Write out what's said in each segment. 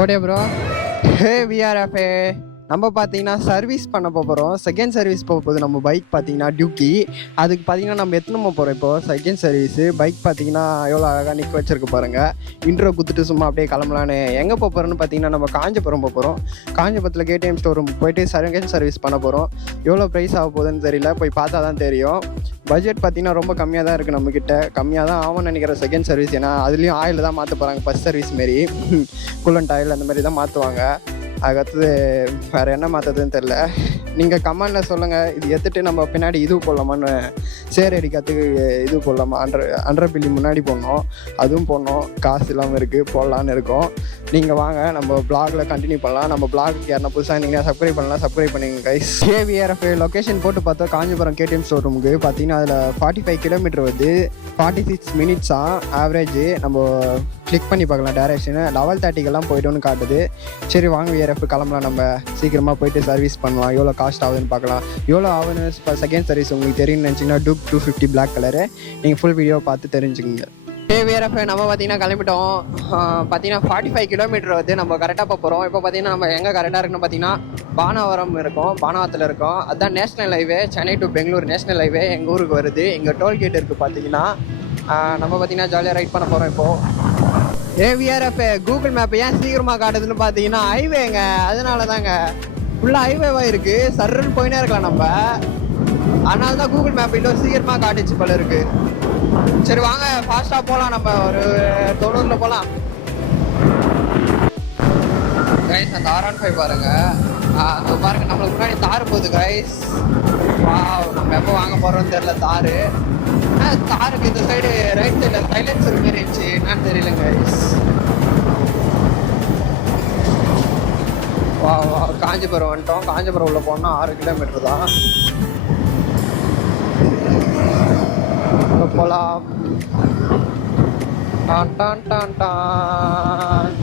போடே bro. ஹே விஆர்எஃப்ஏ நம்ம பார்த்தீங்கன்னா service பண்ண போகிறோம். செகண்ட் சர்வீஸ் போக போகுது நம்ம பைக் பார்த்தீங்கன்னா டியூக்கி. அதுக்கு பார்த்தீங்கன்னா நம்ம எத்தனை போகிறோம் இப்போது செகண்ட் சர்வீஸு. பைக் பார்த்தீங்கன்னா எவ்வளோ அழகாக நிற்க வச்சிருக்கு பாருங்கள். இன்ட்ரோ கொடுத்துட்டு சும்மா அப்படியே கிளம்பலான்னு. எங்கே போகிறோன்னு பார்த்தீங்கன்னா நம்ம காஞ்சிபுரம் போகிறோம். காஞ்சிபுரத்தில் கேடிஎம் ஸ்டோர் ரூம் போயிட்டு செகண்ட் சர்வீஸ் பண்ண போகிறோம். எவ்வளோ ப்ரைஸ் ஆக போகுதுன்னு தெரியல, போய் பார்த்தா தான் தெரியும். பட்ஜெட் பார்த்தீங்கன்னா ரொம்ப கம்மியாக தான் இருக்குது நம்மக்கிட்ட. கம்மியாக தான் ஆகும்னு நினைக்கிறேன் செகண்ட் சர்வீஸ். ஏன்னா அதுலேயும் ஆயில் தான் மாற்ற போகிறாங்க. ஃபஸ்ட் சர்வீஸ் மாரி கூலண்ட் ஆயில் அந்த மாதிரி தான் மாற்றுவாங்க. அதுக்கடுத்தது வேறு என்ன மாற்றுறதுன்னு தெரில. நீங்கள் கமெண்டில் சொல்லுங்கள். இது எடுத்துகிட்டு நம்ம பின்னாடி இது போடலாமான்னு, சேர் அடிக்கிறதுக்கு இது போடலாமா, 100 பில்லி முன்னாடி போடணும். அதுவும் போடணும், காசு இல்லாமல் இருக்குது, போடலான்னு இருக்கோம். நீங்கள் வாங்க நம்ம ப்ளாகில் கண்டினியூ பண்ணலாம். நம்ம ப்ளாகுக்கு யாருன்னா புதுசாக இருந்தீங்கன்னா சப்ஸ்கிரைப் பண்ணலாம், சப்ஸ்கிரைப் பண்ணுங்க கைஸ். KVRF லொக்கேஷன் போட்டு பார்த்தா காஞ்சிபுரம் கேடிஎம் ஸ்டோர் ரூமுக்கு பார்த்தீங்கன்னா அதில் 45 கிலோமீட்டர் வருது. 46 மினிட்ஸாக ஆவரேஜ். நம்ம கிளிக் பண்ணி பார்க்கலாம் டேரக்ஷனு. 11:30க்கெல்லாம் போய்ட்டோன்னு காட்டுது. சரி வாங்க VRF கிளம்பலாம். நம்ம சீக்கிரமாக போயிட்டு சர்வீஸ் பண்ணலாம். எவ்வளோ காஸ்ட் ஆகுதுன்னு பார்க்கலாம். எவ்வளோ ஆகுதுன்னு இப்போ செகண்ட் சர்வீஸ் உங்களுக்கு தெரியும்னு நினச்சிங்கன்னா டூக் 250 பிளாக் கலரு. நீங்கள் ஃபுல் வீடியோ பார்த்து தெரிஞ்சுக்கோங்க. VRF நம்ம பார்த்தீங்கன்னா கிளம்பிட்டோம். பார்த்தீங்கன்னா 45 கிலோமீட்டர் வந்து நம்ம கரெக்டாக போகிறோம். இப்போ பார்த்தீங்கன்னா நம்ம எங்கே கரெக்டாக இருக்குன்னு பார்த்தீங்கன்னா பானாவரம் இருக்கோம், பானாவரத்தில் இருக்கோம். அதுதான் national highway, Chennai to Bangalore national highway எங்கள் ஊருக்கு வருது. இங்கே டோல்கேட் இருக்குது பார்த்தீங்கன்னா. நம்ம பார்த்தீங்கன்னா ஜாலியாக ரைட் பண்ண போகிறோம் இப்போது. VRF கூகுள் மேப் ஏன் சீக்கிரமாக காட்டுதுன்னு பார்த்தீங்கன்னா ஹைவேங்க, அதனால தாங்க. ஃபுல்லாக ஹைவேவாக இருக்குது, சர்ன்னு போயினே இருக்கலாம் நம்ம. அதனால தான் கூகுள் மேப் இன்னும் சீக்கிரமாக காட்டுச்சு போல இருக்குது. சரி வாங்க ஃபாஸ்ட்டாக போகலாம். நம்ம ஒரு 90 போகலாம் கைஸ். அந்த R15 பாருங்கள். அது பாருங்கள், நம்மளுக்கு முன்னாடி தார் போகுது கைஸ். நம்ம எப்போ வாங்க போகிறோம்னு தெரியல தார். தாருக்கு இந்த சைடு ரைட் சைடில் சைலன்சர் மாரி இருந்துச்சு, என்னன்னு தெரியல கைஸ். காஞ்சிபுரம் வந்துட்டோம். காஞ்சிபுரம் உள்ள போனால் 6 கிலோமீட்டர் தான். போகலாம். டான் டான் டான்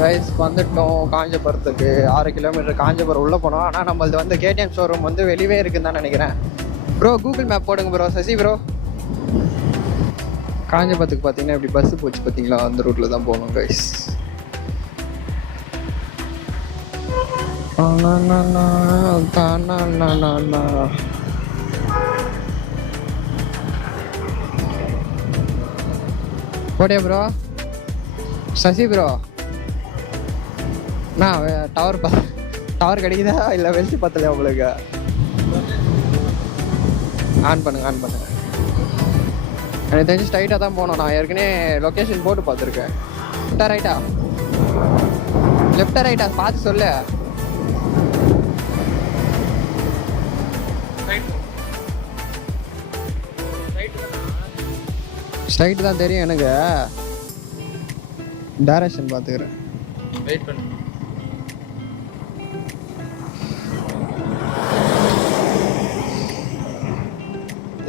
கைஸ் வந்துட்டோம் காஞ்சிபுரத்துக்கு. 6 கிலோமீட்டர் காஞ்சிபுரம் உள்ளே போனோம். ஆனால் நம்மளது வந்து கேடிஎம் ஷோரூம் வந்து வெளியே இருக்குன்னு தான் நினைக்கிறேன். ப்ரோ கூகுள் மேப் போடுங்க ப்ரோ. சசி ப்ரோ, காஞ்சிபுரத்துக்கு பார்த்தீங்கன்னா இப்படி பஸ்ஸு போச்சு பார்த்தீங்களா, அந்த ரூட்டில் தான் போகணும் கைஸ். போடே ப்ரோ. சசி ப்ரோ, நான் டவர் கிடைக்குதா இல்லை வெளிச்சு பார்த்தலையா உங்களுக்கு? ஆன் பண்ணுங்க. எனக்கு தெரிஞ்சு ஸ்ட்ரைட்டாக தான் போகணும். நான் ஏற்கனவே லொக்கேஷன் போட்டு பார்த்துருக்கேன். லெஃப்டா ரைட்டா பார்த்து சொல்லு. ஸ்ட்ரைட் தான் தெரியும் எனக்கு. டைரக்ஷன் பார்த்துக்கிறேன். வெயிட் பண்ணு.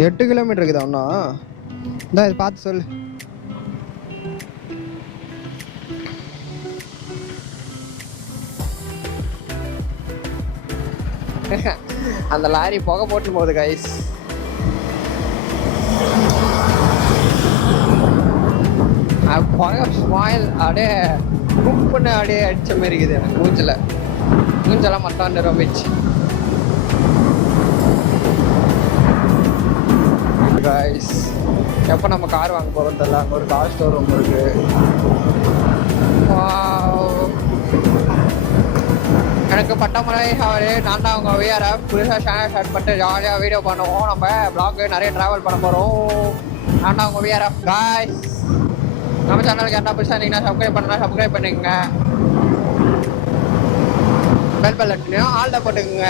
எட்டு கிலோமீட்டர் இருக்குதா ஒன்றா? இந்த இது பார்த்து சொல்லு. அந்த லாரி புகை போட்டு போகுது கைஸ். புகை ஸ்மாயில் அப்படியே குப்புன்னு அப்படியே அடித்த மாதிரி இருக்குது எனக்கு மூஞ்செல்லாம் மட்டும் நிரம்பிச்சு கைஸ். எப்போ நம்ம கார் வாங்க போகிறோம் தெரியல. அங்கே ஒரு கார் ஸ்டோர் ரூம் இருக்கு. எனக்கு பட்டமலை அவரே நான் தான் அவங்க VRF புதுசாக சேனல் ஸ்டார்ட் பண்ணிட்டு ஜாலியாக வீடியோ பண்ணுவோம். நம்ம பிளாக்கு நிறைய ட்ராவல் பண்ண போகிறோம். நான் தான் அவங்க VRF காய்ஸ். நம்ம சேனலுக்கு என்ன புதுசாக இருந்தீங்கன்னா சப்ஸ்கிரைப் பண்ணுங்க. பெல் பட்டனையும் ஆல்ல போட்டுக்குங்க.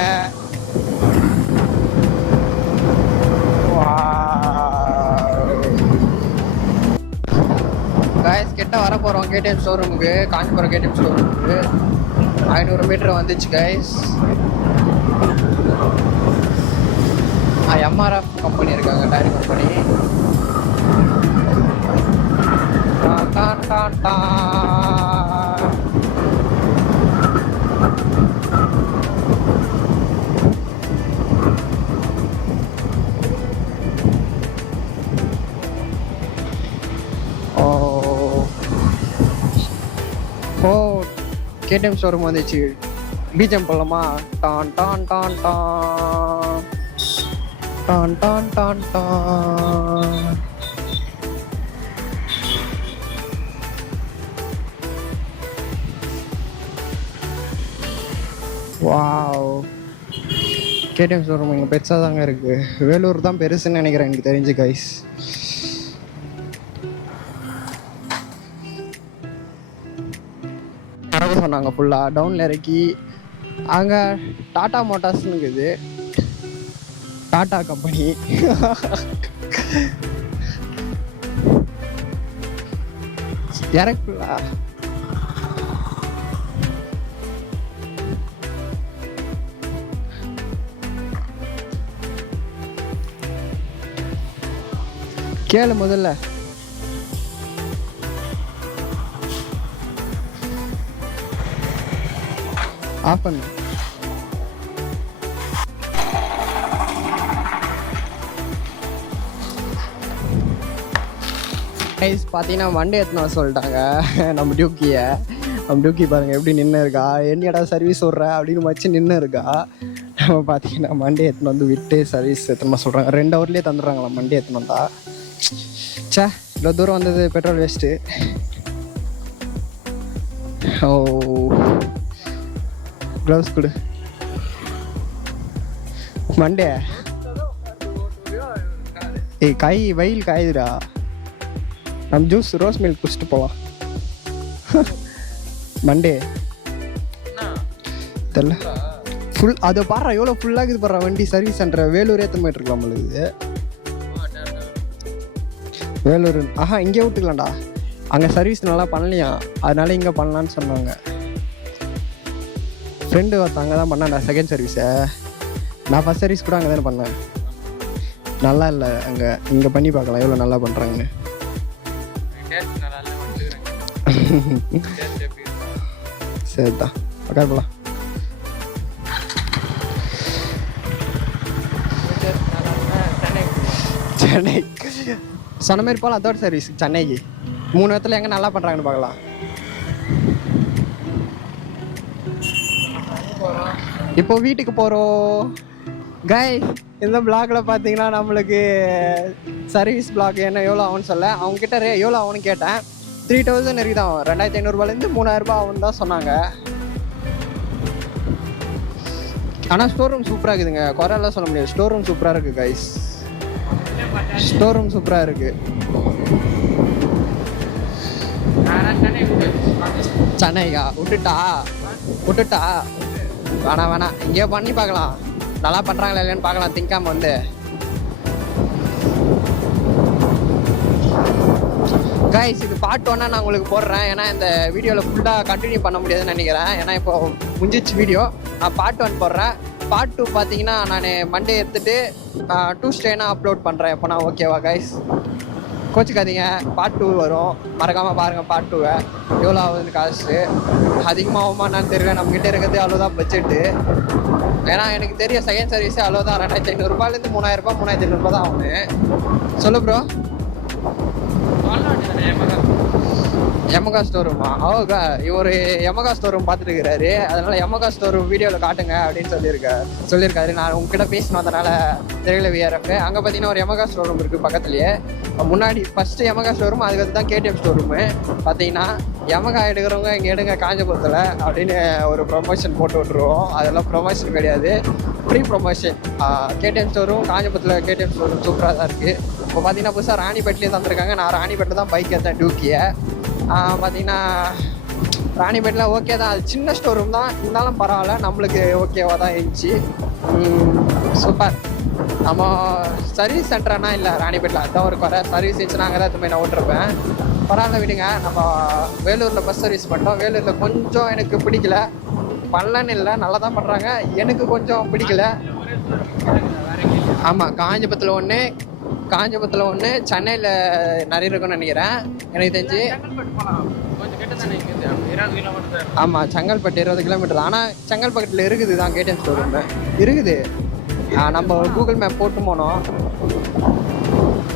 கைஸ் கிட்ட வர போகிறோம் கேடிஎம் ஸ்டோர் ரூமுக்கு. காஞ்சிபுரம் கேடிஎம் ஸ்டோர் ரூமுக்கு 500 மீட்டர் வந்துச்சு கைஸ். MRF கம்பெனி இருக்காங்க, tyre company. Oh KTM showroom வந்துச்சு. பிஜிஎம் போடலாமா? டான் டான் டான் டான் டான் டான் டான் டான். வாவ், கேடிஎம் ஷோரூம் இங்கே பெருசாக தாங்க இருக்குது. வேலூர் தான் பெருசுன்னு நினைக்கிறேன் எனக்கு தெரிஞ்சு கைஸ். சொன்னாங்க ஃபுல்லாக டவுனில் இறக்கி. அங்கே டாடா மோட்டார்ஸ்னு இருக்குது, டாடா கம்பெனி. இறக்குலா கேளு முதல்ல. ஆஃப் பண்ணு. கைஸ் பார்த்தீங்கன்னா மண்டே எடுத்துன்னு வர சொல்லிட்டாங்க நம்ம டியூக்கியை. நம்ம டியூக்கி பாருங்கள் எப்படி நின்று இருக்கா. என்னடா சர்வீஸ் விட்ற அப்படின்னு வச்சு நின்று இருக்கா. நம்ம பார்த்தீங்கன்னா மண்டே எடுத்துன்னு வந்து விட்டு சர்வீஸ் எடுத்துன்னு சொல்கிறாங்க. 2 ஹவர்லேயே தந்துடுறாங்களா மண்டே எடுத்துன்னு வந்தா. சே, இவ்வளோ தூரம் வந்தது பெட்ரோல் வேஸ்ட்டு. ஓ க்ளவுஸ் கொடு மண்டே. ஏய் கை வெயில் காயுதுடா. நம்ம ஜூஸ் ரோஸ் மில்க் குடிச்சிட்டு போகலாம். மண்டே தெரியல ஃபுல். அதை பாடுறா எவ்வளோ ஃபுல்லாகுது பாடுறா வண்டி. சர்வீஸ் சென்டர் வேலூரே எத்தனை போயிட்டு இருக்கலாம் நம்மளுக்கு. வேலூர் ஆஹா இங்கே விட்டுக்கலாம்டா. அங்கே சர்வீஸ் நல்லா பண்ணலையா, அதனால இங்கே பண்ணலான்னு சொன்னாங்க. ஃப்ரெண்டு ஒருத்த அங்கே தான் பண்ணான்டா செகண்ட் சர்வீஸை. நான் ஃபஸ்ட் சர்வீஸ் கூட அங்கே தானே பண்ணேன். நல்லா இல்லை அங்கே. இங்கே பண்ணி பார்க்கலாம் எவ்வளோ நல்லா பண்ணுறாங்கன்னு. சரிதான் உட்கார் போகலாம். சென்னை சொன்ன மாதிரி போகலாம். தேர்ட் சர்வீஸ் சென்னைக்கு 3 இடத்துல எங்கே நல்லா பண்ணுறாங்கன்னு பார்க்கலாம். இப்போ வீட்டுக்கு போகிறோம் கை. இந்த பிளாக்ல பார்த்தீங்கன்னா நம்மளுக்கு சர்வீஸ் பிளாக் என்ன எவ்வளோ ஆகும்னு சொல்ல. அவங்ககிட்ட எவ்வளோ ஆகும்னு கேட்டேன். 3000 இருக்குதான். 2500 3000 ஆகும்னு தான் சொன்னாங்க. ஆனால் ஸ்டோர் ரூம் சூப்பராக இருக்குதுங்க, குறையெல்லாம் சொல்ல முடியாது. ஸ்டோர் ரூம் சூப்பராக இருக்குது கைஸ். ஸ்டோர் ரூம் சூப்பராக இருக்குது. சென்னைக்கா விட்டுட்டா வேணாம் இங்கேயோ பண்ணி பார்க்கலாம். நல்லா பண்ணுறாங்களா இல்லைன்னு பார்க்கலாம். திங்காம வந்து கைஸ் இது பார்ட் 1 நான் உங்களுக்கு போடுறேன். ஏன்னா இந்த வீடியோவில் ஃபுல்லாக கண்டினியூ பண்ண முடியாதுன்னு நினைக்கிறேன். ஏன்னா இப்போ முடிஞ்சிச்சு வீடியோ. நான் பார்ட் 1 போடுறேன். பார்ட் 2 பார்த்தீங்கன்னா நான் மண்டே எடுத்துகிட்டு டூஸ்டேனா அப்லோட் பண்ணுறேன். எப்போ நான் ஓகேவா கைஸ்? கோச்சிக்காதீங்க, பார்ட் 2 வரும். மறக்காமல் பாருங்கள் பார்ட் 2. எவ்வளோ ஆகுதுன்னு காசு அதிகமாகுமா நான் தெரியல. நம்மகிட்ட இருக்கிறது அவ்வளோதான் பட்ஜெட்டு. ஏன்னா எனக்கு தெரிய செகண்ட் சர்வீஸே அவ்வளோதான். 2500 3000 3500 தான் ஆகுது. சொல்லு ப்ரோ. யமகா ஸ்டோர் ரூமா? ஓகே, இவர் யமகா ஸ்டோர் ரூம் பார்த்துட்டு இருக்கிறாரு. அதனால யமகா ஸ்டோர் ரூம் வீடியோவில் காட்டுங்க அப்படின்னு சொல்லியிருக்காரு. நான் உங்ககிட்ட பேசணும், அதனால தெரியல விஆர்எஃப். அங்கே பார்த்தீங்கன்னா ஒரு யமகா ஸ்டோர் ரூம் இருக்குது பக்கத்துலேயே. முன்னாடி ஃபஸ்ட்டு யமகா ஸ்டோர் ரூம், அதுக்கு தான் கேடிஎம் ஸ்டோர் ரூமு. பார்த்தீங்கன்னா யமகா எடுக்கிறவங்க இங்கே எடுங்க காஞ்சிபுரத்தில் அப்படின்னு ஒரு ப்ரொமோஷன் போட்டு விட்ருவோம். அதெல்லாம் ப்ரொமோஷன் கிடையாது, free promotion. KTM store room காஞ்சிபுரத்தில் கேடிஎம் ஸ்டோர் ரூம் சூப்பராக தான் இருக்குது. இப்போ பார்த்தீங்கன்னா புதுசாக ராணிப்பேட்லேயே தந்துருக்காங்க. நான் ராணிப்பேட்டில் தான் பைக் எடுத்தேன் டியூக்கியை. பார்த்தீங்கன்னா ராணிப்பேட்டில் ஓகே தான். அது சின்ன ஸ்டோர் ரூம் தான், இருந்தாலும் பரவாயில்ல, நம்மளுக்கு ஓகேவாக தான் இருந்துச்சு. சூப்பர். நம்ம சர்வீஸ் சென்டர்னா இல்லை ராணிப்பேட்டில், அதுதான் ஒரு குறை. சர்வீஸ் இருந்துச்சுன்னா அங்கே தான் எதுவுமே நான் ஓட்டிருப்பேன். பரவாயில்ல விடுங்க. நம்ம வேலூரில் பஸ் சர்வீஸ் பண்ணிட்டோம். வேலூரில் கொஞ்சம் எனக்கு பிடிக்கல. பண்ணலன்னு இல்லை, நல்லா தான் பண்ணுறாங்க. எனக்கு கொஞ்சம் பிடிக்கல. ஆமாம், காஞ்சிபுரத்தில் ஒன்று சென்னையில் நிறைய இருக்குன்னு நினைக்கிறேன் எனக்கு தெரிஞ்சு. ஆமாம், செங்கல்பட்டு 20 கிலோமீட்டர். ஆனால் செங்கல்பட்டில் இருக்குது தான் கேடிஎம் ஸ்டோர் ரூம் இருக்குது. நம்ம கூகுள் மேப் போட்டு போனோம்.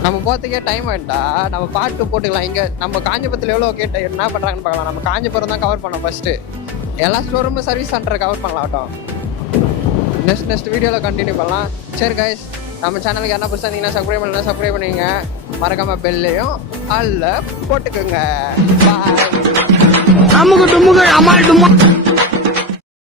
நம்ம போகிறதுக்கே டைம் ஆகிட்டா நம்ம பாட்டு போட்டுக்கலாம். இங்கே நம்ம காஞ்சிபுரத்தில் எவ்வளோ கேட்ட என்ன பண்ணுறாங்கன்னு பார்க்கலாம். நம்ம காஞ்சிபுரம் தான் கவர் பண்ணோம் ஃபஸ்ட்டு. எல்லா ஷோரூமும் சர்வீஸ் சென்டரை கவர் பண்ணலாட்டும். நெக்ஸ்ட் வீடியோவில் கண்டினியூ பண்ணலாம். சரி கைஸ், நம்ம சேனலுக்கு என்ன புதுசாக இருந்தீங்கன்னா சப்ஸ்கிரைப் பண்ணிங்க. மறக்காம பெல்லையும் அல்ல போட்டுக்கோங்க. பாய்.